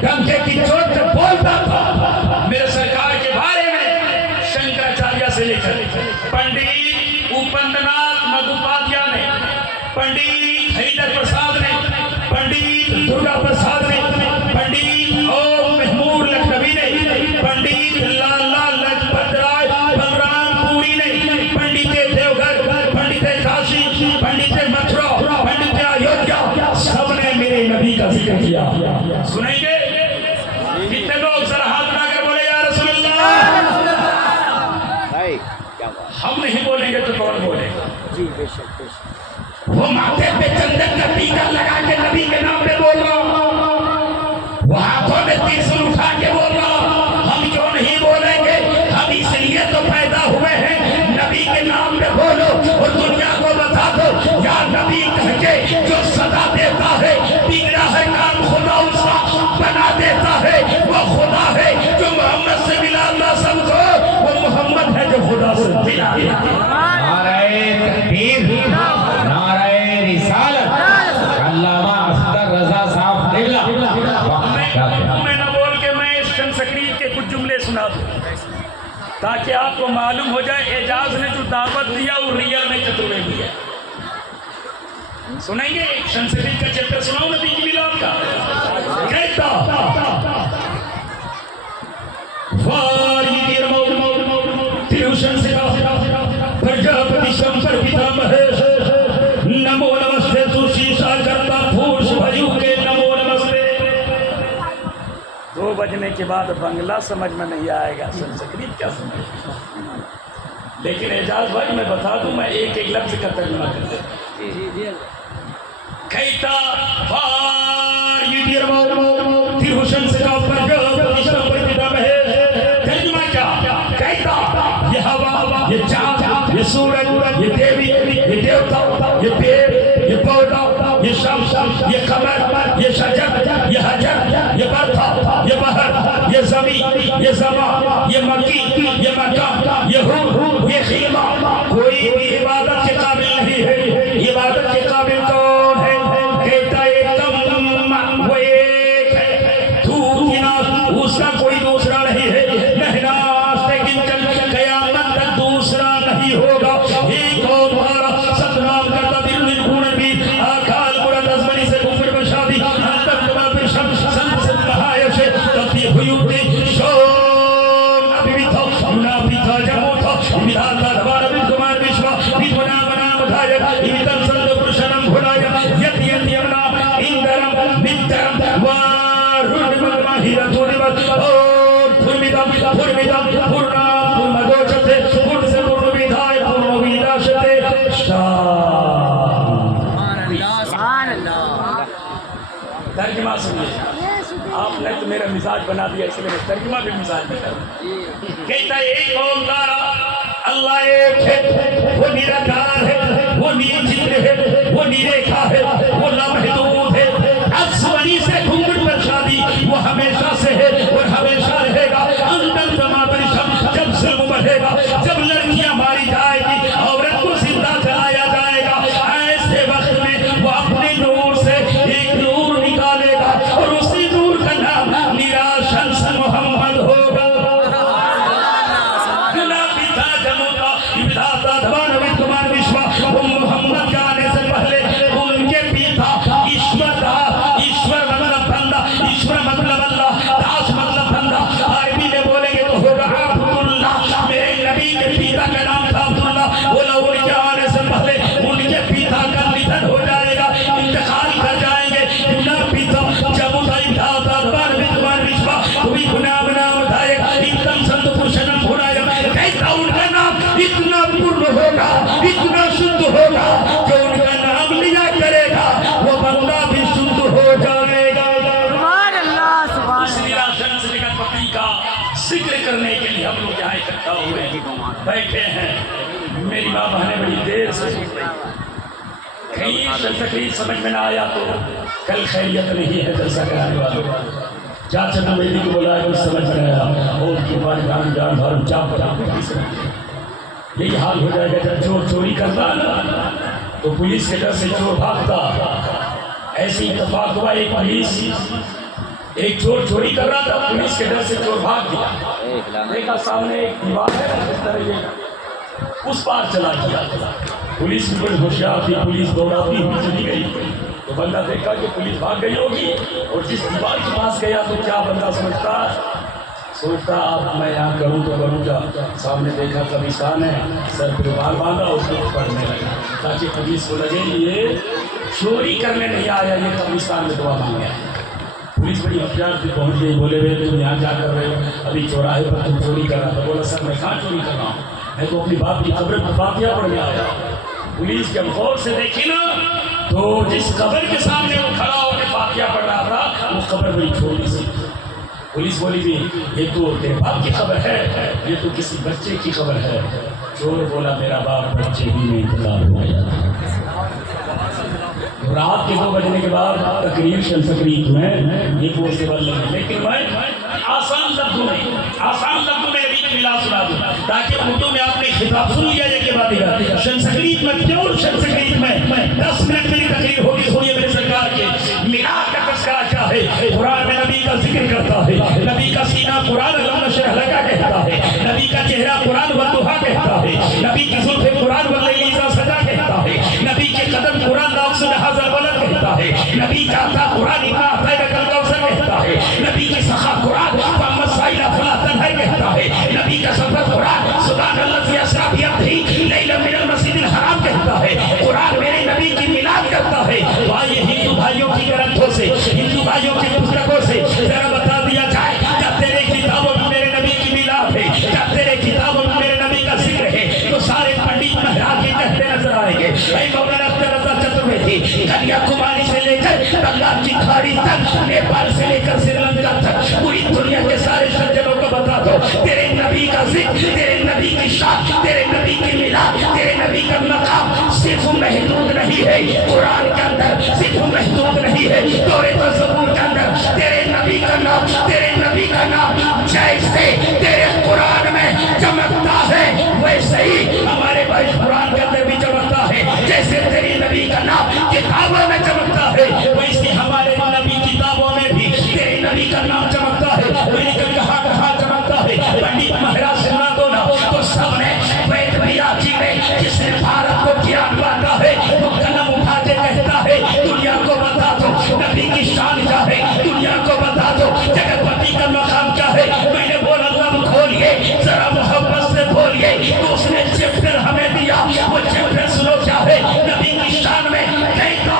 ڈنکے کی چوٹ سے بولتا تھا میرے سرکار کے بارے میں، شنکراچاریہ سے لے کر پنڈت اپندناتھ مدھوپادھیائے نے، پنڈت ہریدر پرساد نے، پنڈت درگا پرساد نے، پنڈت اوم محمود لکھنوی نے، پنڈت لالا لاجپت رائے بلرام پوری نے، پنڈت دیوگھر، پنڈت کاشی، پنڈت متھرا، پنڈت ایودھیا، سب نے میرے نبی کا ذکر کیا۔ سنیں گے کتنے لوگ ذرا ہاتھ اٹھا کر بولے یا رسول اللہ؟ ہم نہیں بولیں گے تو کون بولے گا؟ جی بے شک بے شک۔ وہ ماتھے پہ چندن کا ٹیکا لگا کے نبی کے نام پہ بول رہا، وہ ہاتھوں میں ترسل اٹھا کے بول رہا، ہم کیوں نہیں بولیں گے؟ ہم اس لیے تو پیدا ہوئے ہیں، نبی کے نام پہ بولو اور دنیا کو بتا دو یا نبی کہہ کے جو صدا دیتا ہے، بگڑا ہے کام خدا اس کا بنا دیتا ہے، وہ خدا ہے جو محمد سے ملا اللہ سمجھو، وہ محمد ہے جو خدا سے ملا۔ نعرہ تکبیر، نعرہ رسالت، علامہ اصغر رضا صاحب قبلہ۔ میں نہ بول کے میں اس سنسکریت کے کچھ جملے سنا دوں تاکہ آپ کو معلوم ہو جائے اعجاز نے جو دعوت دیا وہ ریئل میں چترویدی ہے۔ سنیں گے سنسکریت کا چیپٹر سناؤں نبی کی میلاد کا؟ کہتا واریدیر موت تیروشن سے پرجاپتی شمپر پیتا مہیش نمو نمستے تو شیشا کرتا پھوش بھائیو کے نمو نمستے۔ 2 بجنے کے بعد بنگلہ سمجھ میں نہیں آئے گا، سنسکریت کیا سمجھ، لیکن اعجاز بھائی میں بتا دوں، میں ایک ایک لفظ کا ترجمہ کر دوں۔ کہتا واریدیر موت تیروشن سے پرجاپتی شمپر پیتا مہیش، ترجمہ کیا؟ کہتا یہ ہوا، یہ چاند، یہ سورج، یہ دیوی، یہ دیوتا، یہ پیڑ، یہ پودا، یہ شمس، یہ قمر، یہ شجر، یہ حجر، یہ برکھا، یہ بحر، یہ زمین، یہ زمان، یہ مکی، یہ مکان، یہ حور، یہ خیمہ، کوئی بھی عبادت کے قابل نہیں ہے۔ عبادت کے قابل کون ہے؟ کہتا ایک دم وہ ایک ہے، تو کنا اس کا کوئی دوسرا نہیں ہے، نہناس لیکن چل قیامت تک دوسرا نہیں ہوگا۔ ایک اور بارا ستنام کرتا دل نرکون بھی آکال برد از منی سے کفر بشادی انتر کما پر شم سنت سے نہایش تبتی حیوتی شون ابھی بیتا امنا بیتا جمو تھا امیداتا دبارا بلتمان بشوا بیتونا بنا مدھایا امیدان سند پرشنم بھولایا یت یت یمنا اندرم بنترم وارد مدماہی رتونی بات اور پھرمیدم پھرمیدم پھرنام پھرمدوچتے پھر سے پھرمیدھائی پھرمویداشتے ترجمہ سنیے، آپ نے تو میرا مزاج بنا دیا، اس لیے میں ترجمہ بھی مزاج میں کروں۔ کہتا ہے ایک اومکار اللہ ایک ہے، وہ نراکار ہے، وہ نیچر ہے، وہ نیریکھا ہے، وہ لامحدود ہے، اسوری سے گھنگڑ پر شادی وہ ہمیشہ سے ہے اور ہمیشہ رہے گا۔ اندر زمان پر شم جب ظلم بڑھے گا، جب لڑکیاں ماری جائے گی، عورت کو زندہ کرایا جائے گا، ایسے وقت میں وہ اپنے نور سے ایک نور نکالے گا اور اسی نور کا نام میرا شمس محمد ہوگا۔ گلابی تھا جموتا ابداتا دھوان ویتمان وشوا محمد کے آنے سے پہلے ان کے پیتا ایشور تھا، ایشور مطلب بندہ، ایشور مطلب اللہ، داس مطلب بندہ، عربی میں بولیں گے تو ہوگا عبداللہ۔ میرے نبی کے پیتا کا نام تھا عبداللہ، بولا ان کے آنے سے پہلے ان کے پیتا کا نتن ہو جائے گا، انتقال کر جائیں گے۔ گنا پیتا جموتا ابداتا دھوان ویتمان وشوا کوئی گناہ بنا بتائے ایک دم سند پرشنم بھولایا، کہتا ان کا نام اتنا پور ہوگا، اتنا شدھ ہوگا جو ان کا نام لیا کرے گا وہ بندہ بھی شدھ ہو جائے گا۔ سبحان اللہ سبحان اس لیے شمس نگت پتی کا ذکر کرنے کے لیے ہم لوگ یہاں اکٹھا ہوئے بیٹھے ہیں۔ میری ماں بہنیں بڑی دیر سے سن رہی ہیں، کہیں تکلیف سمجھ میں نہ آیا تو کل خیریت نہیں ہے جلسہ کرانے والوں۔ چاچا نویدی کو بلایا کچھ سمجھ میں آیا اور کی بارگاہ جان بھر چاپ نہیں سمجھ، یہی حال ہو جائے گا جب چور چوری کرتا نا تو پولیس کے ڈر سے چور بھاگتا۔ ایسے اتفاق ہوا ایک پولیس ایک چور چوری کر رہا تھا، پولیس کے ڈر سے چور بھاگ گیا، دیکھا سامنے ایک دیوار ہے اس طرح یہ اس پار چلا گیا، پولیس بھی بڑی ہوشیار تھی، پولیس دوڑاتی ہوئی چلی گئی، تو بندہ دیکھا کہ پولیس بھاگ گئی ہوگی، اور جس دیوار کے پاس گیا تو کیا بندہ سوچتا اب میں یہاں کروں تو کروں کیا، سامنے دیکھا قبرستان ہے، سر پہ بال باندھا، اس کو پڑھنے لگا تاکہ پولیس کو لگے یہ چوری کرنے نہیں آیا، یہ قبرستان میں دعا مانگ گیا۔ پولیس بڑی ہوشیار تھی، پہنچ گئی، بولے ہوئے تم یہاں کیا کر رہے ہو؟ ابھی چوراہے پر تم چوری کر رہا تھا۔ بولا سر میں کہاں چوری کر رہا ہوں، میں تو اپنی باپ کی قبر پر فاتحہ پڑھنے آیا۔ پولیس جب غور سے دیکھی نا تو جس قبر کے سامنے وہ کھڑا ہو کے فاتحہ پڑھ رہا تھا وہ قبر بڑی چھوٹی سی۔ پولیس بولی بھی یہ تو تیرے باپ کی خبر ہے، یہ تو کسی بچے کی خبر ہے۔ چور بولا میرا باپ بچے ہی میں انتقال ہو گیا تھا۔ رات کے 2 بجنے کے بعد تقریر شمسکریت میں یہ وہ سے بل لگی، لیکن میں آسان لفظوں میں ابھی میں ملا سنا دوں تاکہ اردو میں آپ نے خطاب سن لیا یہ کہ بات ہے۔ شمسکریت میں پیور شمسکریت میں 10 منٹ میری تقریر ہوگی، سنیے میرے سرکار کے میلاد کا تذکرہ کیا ہے۔ قرآن میں نبی کا ذکر کرتا ہے، نبی کا سینہ قرآن علم نشر حلقہ کہتا ہے، نبی کا چہرہ قرآن والدہا کہتا ہے، نبی کی زلف قرآن واللیل اذا سجا کہتا ہے، نبی کے قدم قرآن لاقص حاضر ولد کہتا ہے، نبی کا عطا قرآن انا اعطیناک الکوثر کہتا ہے، نبی کی سخا قرآن فاما السائل فلا تنہر کہتا ہے، نبی کا سفر قرآن سبحان الذی اسری بعبدہ لیلا من المسجد الحرام کہتا ہے۔ قرآن میرے نبی کی میلاد کرتا ہے۔ آئیے ہندو بھائیوں کی گرنتھوں سے، ہندو بھائیوں کی پستکوں سے ذرا بتا دیا جائے کیا تیرے کتابوں میں میرے نبی کی میلاد ہے، کیا تیرے کتابوں میں میرے نبی کا ذکر ہے؟ تو سارے پنڈت مہراج کے کہتے نظر آئیں گے اے مولانا رضا چترویدی، کنیا کماری سے لے کر بنگال کی کھاڑی تک، نیپال سے لے کر سری لنکا تک، پوری دنیا کے سارے سجنوں کو بتا دو تیرے نبی کا ذکر، تیرے نبی کی شان، تیرے نبی کی میلاد، تیرے نبی کا مقام صرف محدود نہیں ہے قرآن کے اندر، صرف محدود نہیں ہے توریت و زبور کے اندر۔ تیرے نبی کا نام، تیرے نبی کا نام جیسے تیرے قرآن میں چمکتا ہے ویسے ہی ہمارے بھائی قرآن کے اندر بھی چمکتا ہے، جیسے تیری نبی کا نام کتابوں میں چمکتا ہے ویسے ہمارے نبی کتابوں میں بھی تیرے نبی کا نام چمکتا ہے۔ میں نے کہاں کہاں چمکتا ہے؟ پنڈت مہراج سے نہ دونا تو سب نے وید ویاسی میں جس نے بھارت کو گیان باتا ہے وہ قلم اٹھا کے کہتا ہے دنیا کو بتا دو نبی کی شان کیا ہے، دنیا کو بتا دو جگت پتی کا مقام کیا ہے۔ میں نے بولا لب کھولیے ذرا محبت سے بولیے، تو اس نے چیپٹر ہمیں دیا، وہ چیپٹر سنو کیا ہے نبی کی شان میں کہتا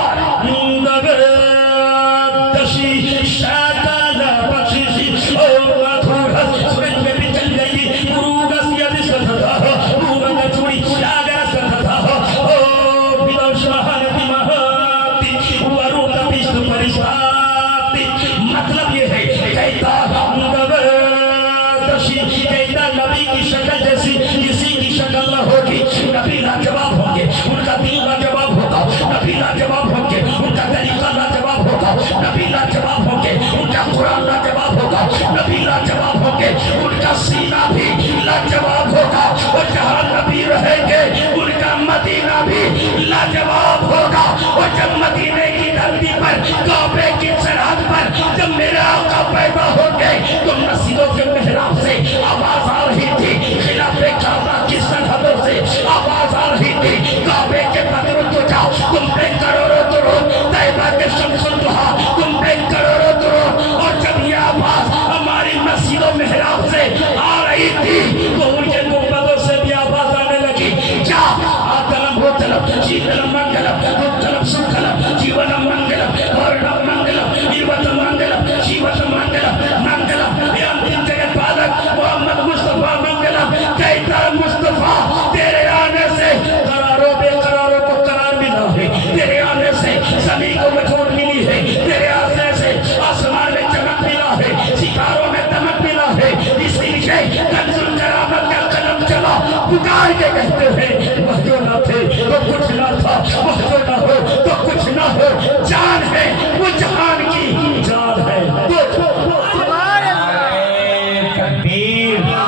مطلب یہ ہے کہتا نبی کی شکل جیسی کسی کی شکل نہ ہوگی، نبی لاجواب ہوں گے، ان کا دین لاجواب ہوگا، نبی لاجواب ہوں گے، ان کا طریقہ لاجواب ہوگا، نبی لاجواب ہوں گے، ان کا قرآن لاجواب ہوگا، نبی لاجواب ہوں گے، ان کا سینہ بھی لاجواب ہوگا، اور جہاں نبی رہیں گے ان کا مدینہ بھی لاجواب ہوگا۔ اور جب مدینے کی دھرتی پر کعبے کی سرحد پر جب میرے آقا پیدا ہو گئے تو مسجدوں کے محراب سے آواز آ رہی تھی، خلاف کعبہ کی سرحدوں سے آواز آ رہی تھی، کعبے کے بدروں تو جاؤ تم پہ کروڑوں درود، طیبہ کے شمس الضحیٰ تم پہ کروڑوں درود۔ اور جب یہ آواز ہماری مسجدوں محراب سے آ رہی تھی تو ان کے گنبدوں سے بھی آواز آنے لگی، کیا آتلم بھوتلم جیتلم منگلم بھوتلم سکھلم جیونم منگلم ورنم منگلم ایوتم منگلم جیوتم منگلم منگلم انتم جگت پالک محمد مصطفیٰ منگلم۔ کہتا مصطفیٰ تیرے آنے سے قراروں بے قراروں کو قرار ملا ہے، تیرے آنے سے زمین کو وجود ملی ہے، تیرے آنے سے آسمان میں چمک ملا ہے، ستاروں میں دمک ملا ہے، اس لیے کنز الکرامت کا قلم چلا پکار کے کہتے ہیں